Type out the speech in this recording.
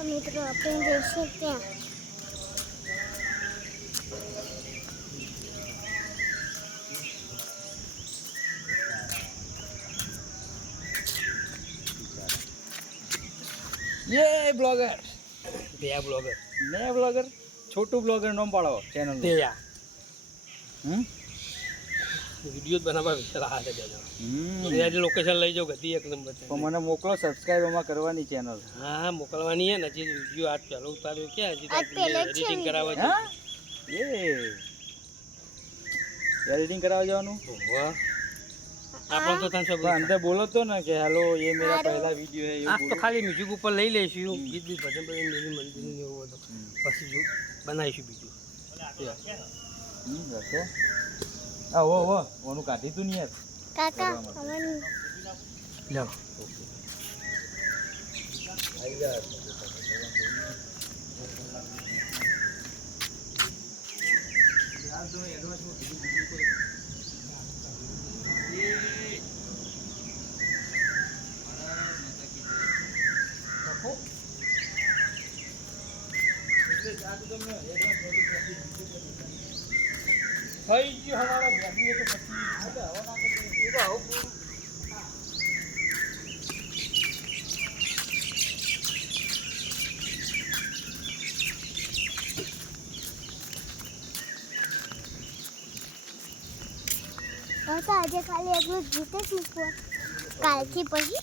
મિત્રો આપણે જઈશું ત્યાં ये ब्लॉगर दया ब्लॉगर नया ब्लॉगर छोटू ब्लॉगर नाम पाड़ो चैनल दया વિડિયો બનાવવા વિચાર છે જાજો લોકેશન લઈ જાવ ગધી એક નંબર છે પણ મને મોકલો સબસ્ક્રાઇબ આમાં કરવાની ચેનલ હા મોકલવાની છે ને જે વિડિયો આજ ચાલુ ઉતાર્યો કે હજી એડિટિંગ કરાવવા છે એડિટિંગ કરાવવા જવાનું વાહ આપણ તો તને सब अंदर बोलो तो ना कि हेलो ये मेरा पहला वीडियो है ये तो खाली म्यूजिक ऊपर લઈ લેશું ગીત ભજન ભજન મેરી મંદિર ને એવું બધું પછી બનાવીશું બીજું રખો આ ઓ ઓનું કાઢી તું નહીં યાર કાકા અમન લો આઈ જા યાર તો એડવાન્સ માં બીજું કોઈ થઈ ગયું હવાના ભેગી તો પછી હવા ના એ તો આવું આજે ખાલી એટલું ગીત જ મૂકવા કાલથી પછી